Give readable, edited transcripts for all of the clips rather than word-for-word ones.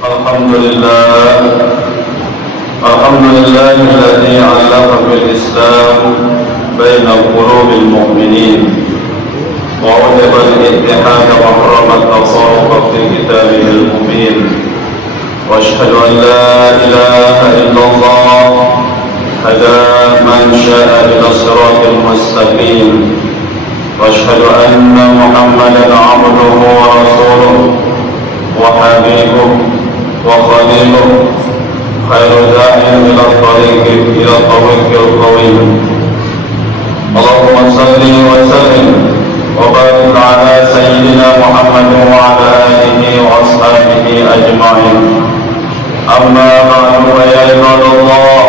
Alhamdulillah alladzi 'allama bil Islam bainal qulubil mu'minin wa wajaba al-ittihad wa harrama at-tafarruq fi kitabihil mubin wa asyhadu an la ilaha illallah hada man syaa'a ila siratal mustaqim wa asyhadu anna Muhammadan 'abduhu wa rasuluhu wa habibuhu wa khaliluhu khairu da'in ila tariqil qawim. Allahumma salli wa sallim wa barik ala sayyidina Muhammad wa ala alihi wa ashabihi ajma'in. Amma ba'du ya ibadallah,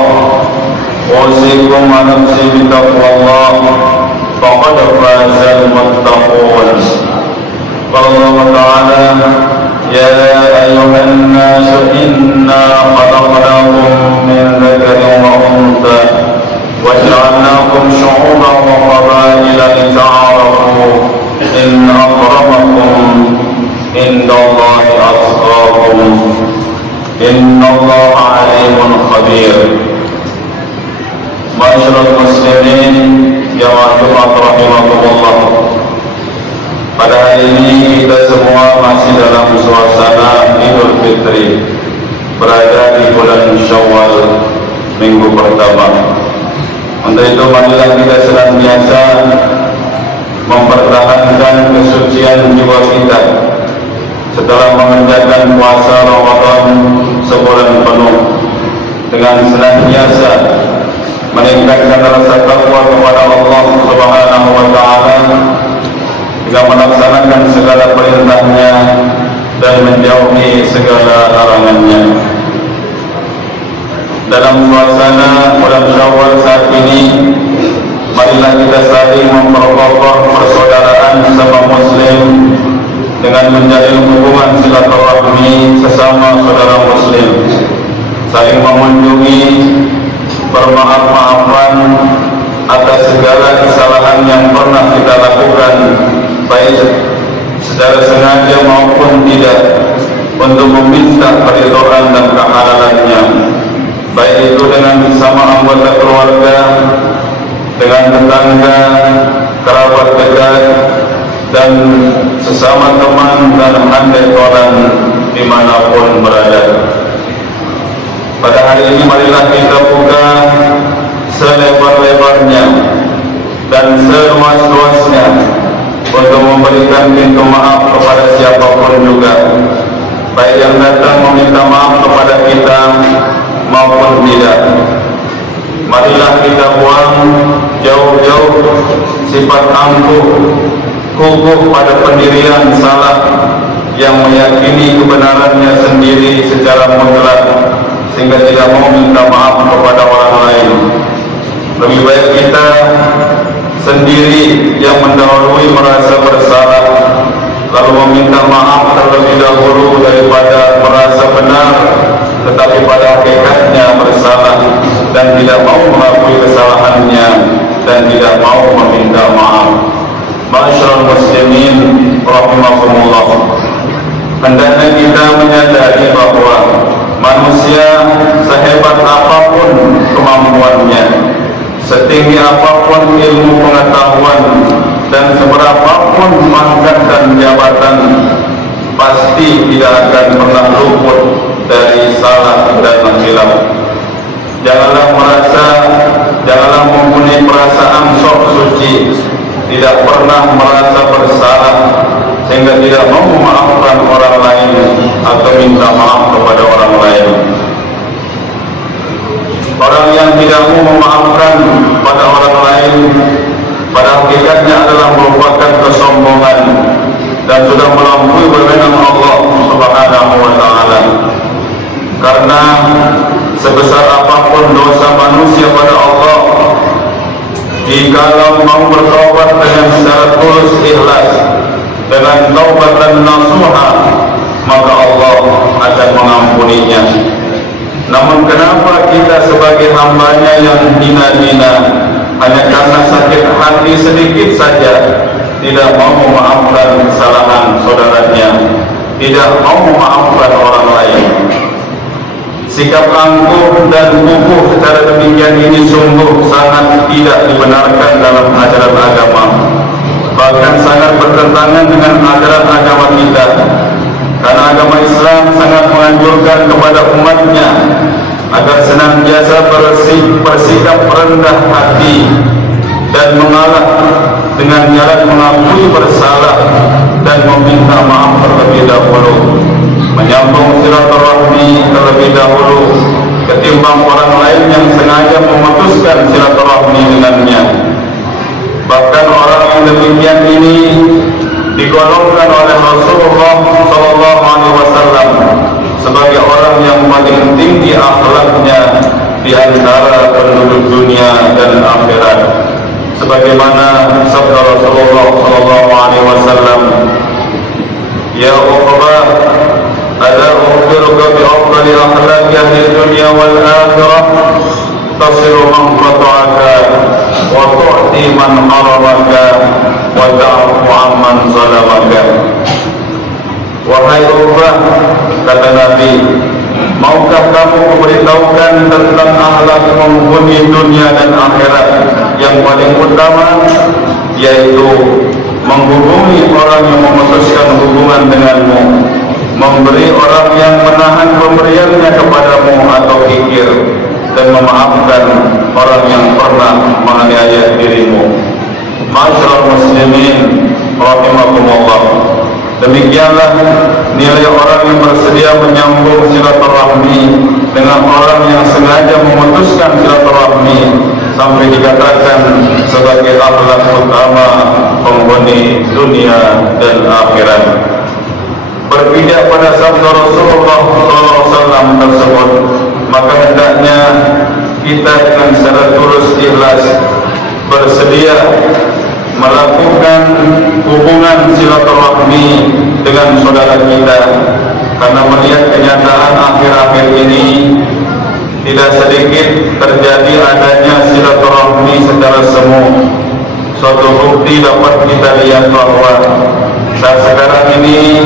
usikum wa nafsi bi taqwallah faqad fazal muttaqun. Allah Ta'ala ya ayyuhan nasu inna khalaqnakum min dzakarin wa untha wa ja'alnakum syu'uban wa qabaila lita'arafu inna akramakum indallahi atqakum innallaha alimun khabir. Ma'asyiral muslimin jamaah rahimakumullah, pada hari ini kita semua masih dalam suasana Idul Fitri, berada di bulan Syawal, minggu pertama. Untuk itu marilah kita senantiasa mempertahankan kesucian jiwa kita setelah mengerjakan puasa Ramadan sebulan penuh, dengan senantiasa meningkatkan rasa takwa kepada Allah Subhanahu wa Ta'ala dengan melaksanakan segala perintahnya dan menjauhi segala larangannya. Dalam suasana bulan Syawal saat ini, marilah kita saling memperkokoh persaudaraan sesama muslim dengan menjalin hubungan silaturahmi sesama saudara muslim, saling mengunjungi, bermaaf-maafan atas segala kesalahan yang pernah kita lakukan, baik secara sengaja maupun tidak, untuk meminta keridhaan dan kehalalannya, baik itu dengan sesama anggota keluarga, dengan tetangga, kerabat dekat, dan sesama teman dan handai tolan dimanapun berada. Pada hari ini marilah kita buka selebar-lebarnya dan seluas-luasnya untuk memberikan pintu maaf kepada siapapun juga, baik yang datang meminta maaf kepada kita maupun tidak. Marilah kita buang jauh-jauh sifat angkuh, kukuh pada pendirian salah, yang meyakini kebenarannya sendiri secara mutlak sehingga tidak mau minta maaf kepada orang lain. Lebih baik kita sendiri yang mendahului merasa bersalah, lalu meminta maaf terlebih dahulu daripada merasa benar tetapi pada hakikatnya bersalah dan tidak mau mengakui kesalahannya dan tidak mau meminta maaf. Ma'asyiral muslimin rahimakumullah, hendaknya kita menyadari bahwa manusia sehebat apapun kemampuannya, setinggi apapun ilmu pengetahuan, dan seberapapun pangkat dan jabatan, pasti tidak akan pernah luput dari salah dan khilaf. Janganlah mempunyai perasaan sok suci, tidak pernah merasa bersalah sehingga tidak mau memaafkan orang lain atau minta maaf kepada orang lain. Orang yang tidak mau memaafkan pada orang lain pada hakikatnya adalah merupakan kesombongan dan sudah melampaui wewenang Allah Subhanahu wa Ta'ala. Karena sebesar apapun dosa manusia pada Allah, jikalau mau bertobat dengan secara tulus ikhlas, dengan taubat dan nasuha, maka Allah akan mengampuninya. Namun kenapa kita sebagai hambanya yang hina-hina, hanya karena sakit hati sedikit saja, tidak mau memaafkan kesalahan saudaranya, tidak mau memaafkan orang lain, Sikap angkuh dan kukuh secara demikian ini sungguh sangat tidak dibenarkan dalam ajaran agama, bahkan sangat bertentangan dengan ajaran agama kita. Karena agama Islam sangat menganjurkan kepada umatnya agar senantiasa bersikap rendah hati dan mengalah dengan jalan mengakui bersalah dan meminta maaf terlebih dahulu, menyambung silaturahmi terlebih dahulu ketimbang orang lain yang sengaja memutuskan silaturahmi dengannya. Bahkan orang yang demikian ini digolongkan oleh Rasulullah SAW sebagai orang yang paling tinggi akhlaknya di antara penduduk dunia dan akhirat. Sebagaimana sabda Rasulullah SAW, "Ya Uqbah, ada ukhbiruka bi afdali akhlaqi ahli dunya wal akhirah, tasilu man qata'aka wa tu'ti man haramaka wa ta'fu amman zalamaka." Wahai Uqbah, kata Nabi, maukah kamu memberitahukan tentang akhlak penghuni dunia dan akhirat yang paling utama, yaitu menghubungi orang yang memutuskan hubungan denganmu, memberi orang yang menahan pemberiannya kepadamu atau kikir, dan memaafkan orang yang pernah menganiaya dirimu. Ma'asyiral muslimin rahimakumullah, demikianlah nilai orang yang bersedia menyambung silaturahmi dengan orang yang sengaja memutuskan silaturahmi, sampai dikatakan sebagai akhlak utama penghuni dunia dan akhirat. Berpijak pada sabda Rasulullah SAW tersebut, maka hendaknya kita dengan secara tulus ikhlas bersedia melakukan hubungan silaturahmi dengan saudara kita, karena melihat kenyataan akhir-akhir ini tidak sedikit terjadi adanya silaturahmi secara semu. Suatu bukti dapat kita lihat bahwa saat sekarang ini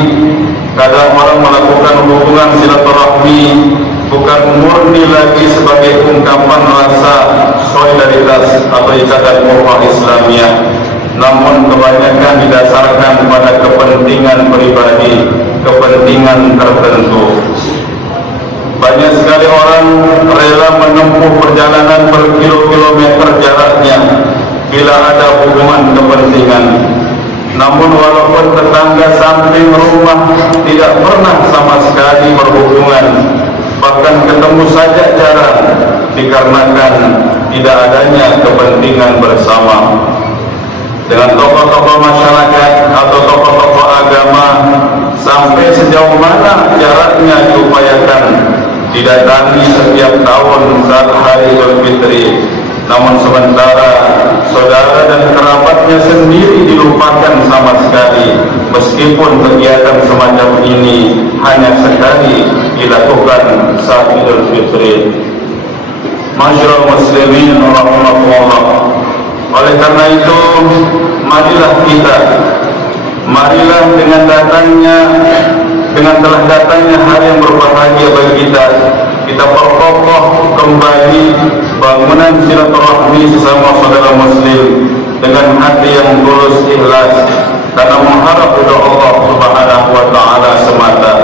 kadang orang melakukan hubungan silaturahmi bukan murni lagi sebagai ungkapan rasa solidaritas atau ikatan ukhuwah Islamiyah, namun kebanyakan didasarkan pada kepentingan pribadi, kepentingan tertentu. Banyak sekali orang rela menempuh perjalanan berkilo-kilometer jaraknya bila ada hubungan kepentingan. Namun walaupun tetangga samping rumah tidak pernah sama sekali berhubungan, bahkan ketemu saja jarang, dikarenakan tidak adanya kepentingan bersama. Dengan tokoh-tokoh masyarakat atau tokoh-tokoh agama, sampai sejauh mana jaraknya diupayakan didatangi setiap tahun saat hari Idul Fitri, namun sementara saudara dan kerabatnya sendiri dilupakan sama sekali, meskipun kegiatan semacam ini hanya sekali dilakukan saat Idul Fitri. Ma'asyiral muslimin rahimakumullah, oleh karena itu marilah dengan telah datangnya hari yang berbahagia bagi kita perkokoh kembali bangunan silaturahmi sesama saudara muslim dengan hati yang tulus ikhlas, karena mengharap ridha Allah Subhanahu wa taala semata,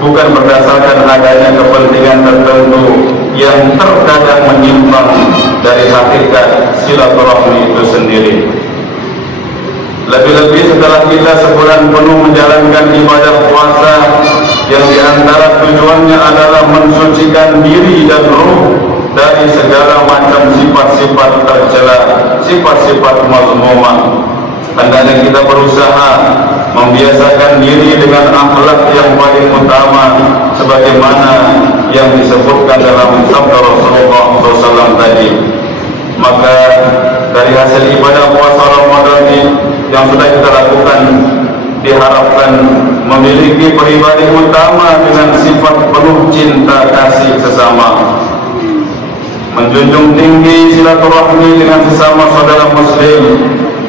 bukan berdasarkan adanya kepentingan tertentu yang terkadang menyimpang dari hakikat silaturahmi itu sendiri. Lebih-lebih setelah kita sebulan penuh menjalankan ibadah puasa yang diantara tujuannya adalah mensucikan diri dan ruh dari segala macam sifat-sifat tercela, sifat-sifat mazmumah. Hendaknya kita berusaha membiasakan diri dengan akhlak yang paling utama, sebagaimana yang disebutkan dalam sabda Rasulullah SAW tadi. Maka dari hasil ibadah puasa Ramadan yang sudah kita lakukan, diharapkan memiliki pribadi utama dengan sifat penuh cinta kasih sesama, menjunjung tinggi silaturahmi dengan sesama saudara muslim,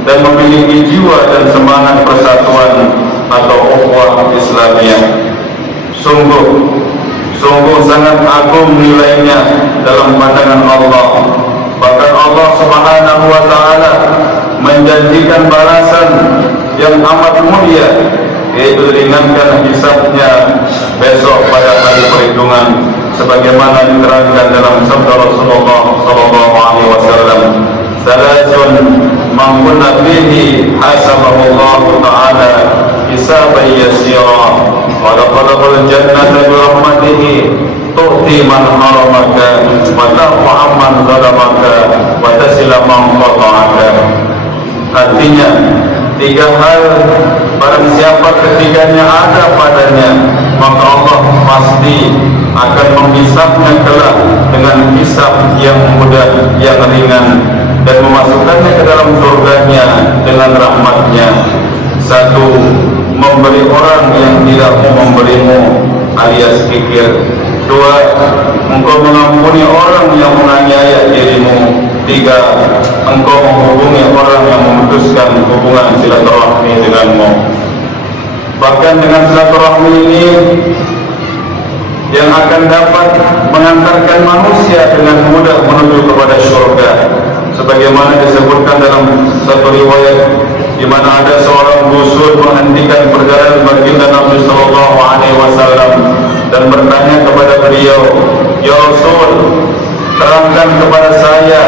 dan memiliki jiwa dan semangat persatuan atau ukhuwah Islamiyah. Sungguh sangat agung nilainya dalam pandangan Allah. Bahkan Allah Subhanahu wa ta'ala menjanjikan balasan yang amat mulia, yaitu ringankan hisabnya besok pada hari perhitungan, sebagaimana diterangkan dalam sabda Rasulullah sallallahu alaihi wasallam, "Salasun man kunna fihi hasabahu Allah ta'ala hisaban yasira wa laqad jannata bi rahmatihi tu'ti man haramaka wa ta'fu amman zalamaka wa tasila man qata'aka." Artinya, tiga hal barang siapa ketiganya ada padanya, maka Allah pasti akan menghisapnya kelak dengan hisap yang mudah, yang ringan, dan memasukkannya ke dalam surganya dengan rahmatnya. Satu, memberi orang yang tidak mau memberimu alias kikir. Dua, engkau mengampuni orang yang menganiaya dirimu. Tiga, engkau menghubungi orang yang memutuskan hubungan silaturahmi denganmu. Bahkan dengan silaturahmi ini yang akan dapat mengantarkan manusia dengan mudah menuju kepada surga, sebagaimana disebutkan dalam satu riwayat di mana ada seorang busur menghentikan perjalanan baginda Nabi sallallahu alaihi wasallam dan bertanya kepada beliau, "Ya Rasul, terangkan kepada saya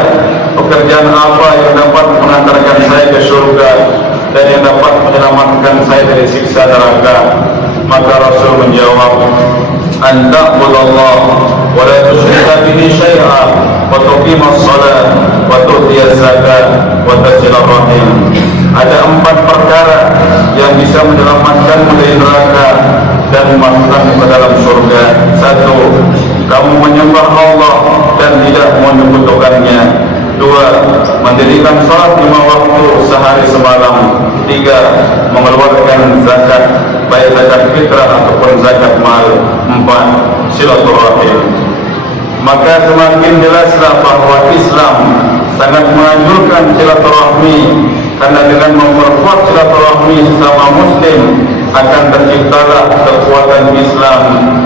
pekerjaan apa yang dapat mengantarkan saya ke surga dan yang dapat menyelamatkan saya dari siksa neraka?" Maka Rasul menjawab, "An ta'budallah wa la tusyrika bihi syai'an wa tuqimas shalah wa tu'tiyaz zakat wa tasilur rahim." Ada 4 perkara yang bisa menyelamatkanmu dari neraka dan memasukkanmu ke dalam surga. 1. Kamu menyembah Allah dan tidak menyekutukannya. 2. Mendirikan salat 5 waktu sehari semalam. 3. Mengeluarkan zakat, baik zakat fitrah ataupun zakat mal. 4. Silaturahim. Maka semakin jelaslah bahwa Islam sangat menganjurkan silaturahmi, karena dengan memperkuat silaturahmi sesama muslim akan terciptalah kekuatan Islam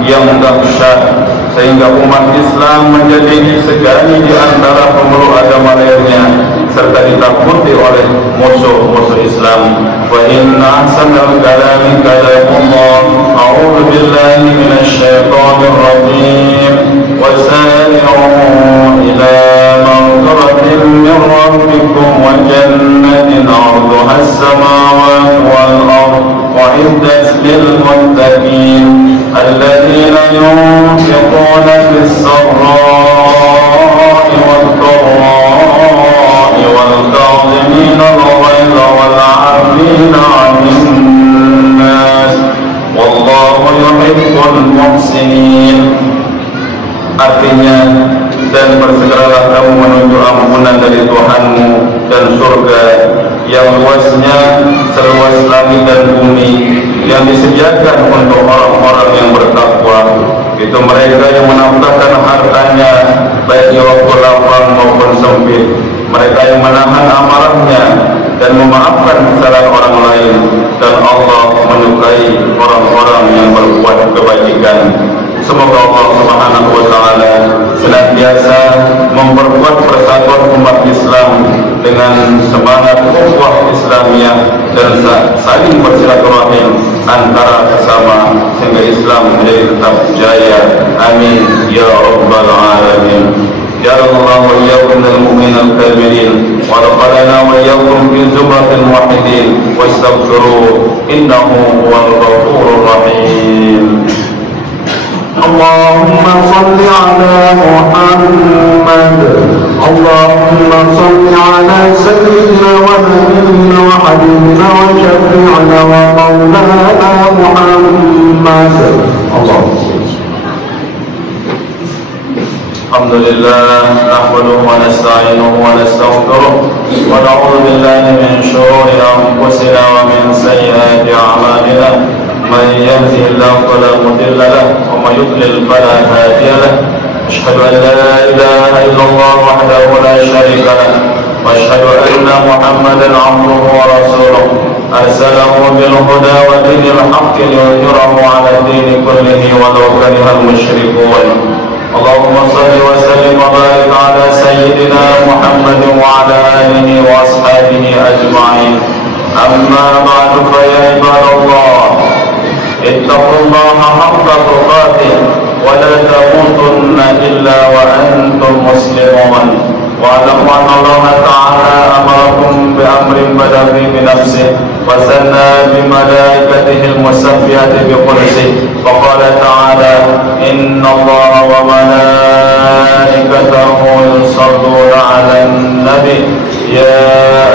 yang dahsyat, sehingga umat Islam menjadi disegani di antara pemeluk agama lainnya serta ditakuti oleh musuh-musuh Islam. Wa inna ahsanal kalami kalamullah. A'udzu billahi minasy syaithanir rajim. Wasari'u ila maghfiratin min rabbikum wa jannatin 'arduha as-samawati wal ardh وعدت للمتقين الذين ينفقون في السراء والضراء والكاظمين الغيظ والعافين عن الناس والله يحب المحسنين. Artinya, dan bersegeralah kamu menuju ampunan dari Tuhanmu dan surga yang luasnya seluas langit dan bumi, yang disediakan untuk orang-orang yang bertakwa. Itu mereka yang menafkahkan hartanya baik di waktu lapang maupun sempit. Mereka yang menahan amarahnya dan memaafkan kesalahan orang lain, dan Allah menyukai orang-orang yang berbuat kebajikan. Semoga Allah Subhanahu wa ta'ala senantiasa memperkuat persatuan umat Islam dengan semangat ukhuwah Islamiyah dan saling bersilaturahim antara sesama, sehingga Islam menjadi tetap jaya. Amin ya rabbal alamin. Ya Allah wa iyyakum minal mu'minil kamilin wa laqadana wa iyyakum fi zumratil muwahhidin wastaghfiruh innahu huwal ghafurur rahim. اللهم صل على محمد اللهم صل على سيدنا ونبينا وحبيبنا وشفيعنا ومولانا محمد. الحمد لله نحمده ونستعينه ونستغفره ونعوذ بالله من شرور انفسنا ومن سيئات اعمالنا. من يهده الله فلا مضل له ومن يضلل فلا هادي له. أشهد أن لا إله إلا الله وحده لا شريك له وأشهد أن محمدا عبده ورسوله. أرسله بالهدى ودين الحق ليظهره على الدين كله ولو كره المشركون. اللهم صل وسلم وبارك على سيدنا محمد وعلى آله وأصحابه أجمعين. أما بعد فيا عباد الله، اتقوا الله حق تقاته ولا تموتن إلا وأنتم مسلمون. واعلموا أن الله تعالى أمركم بأمر بدأ بنفسه وثنى بملائكته المسبحة بقدسه، فقال تعالى: إن الله وملائكته يصلون على النبي يا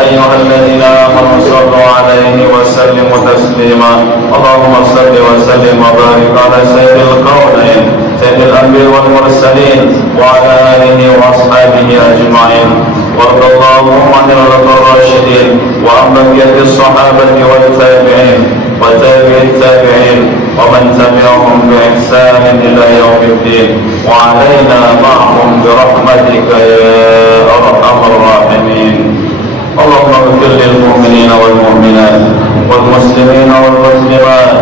أيها الذين آمنوا صلوا عليه وسلموا تسليما. اللهم صل وسلم وبارك على سيد الكونين سيد الأنبياء والمرسلين وعلى آله وأصحابه أجمعين. وارض اللهم عن الخلفاء الراشدين وعن بقية الصحابة والتابعين وتابع التابعين ومن تبعهم بإحسان إلى يوم الدين، وعلينا معهم برحمتك يا أرحم الراحمين. اللهم اغفر للمؤمنين والمؤمنات والمسلمين والمسلمات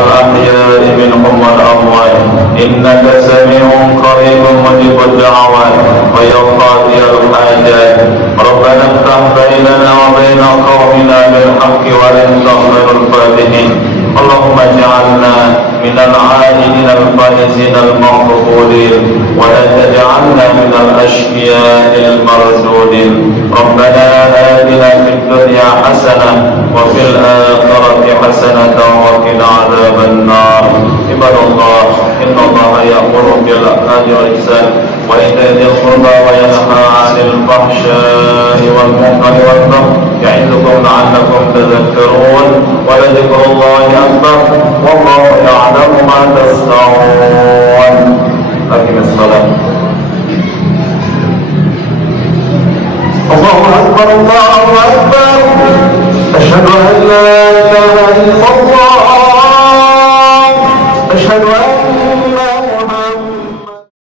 الأحياء منهم والأموات، إنك سميع قريب مجيب الدعوات ويا قاضي الحاجات. ربنا افتح بيننا وبين قومنا بالحق وأنت خير الفاتحين. اللهم اجعلنا من العائلين الفائزين المغفورين ولا تجعلنا من الأشقياء المردودين. ربنا آتنا في الدنيا حسنة وفي الآخرة حسنة وقنا عذاب النار. عباد الله، إن الله يأمر بالعدل والإحسان وإيتاء ذي القربى وينهى عن الفحشاء والمنكر والبغي يعظكم لعلكم تذكرون. ولذكر الله أكبر والله يعلم ما تصنعون. أقم الصلاة. الله أكبر الله أكبر. أشهد أن لا إله إلا الله. أشهد أن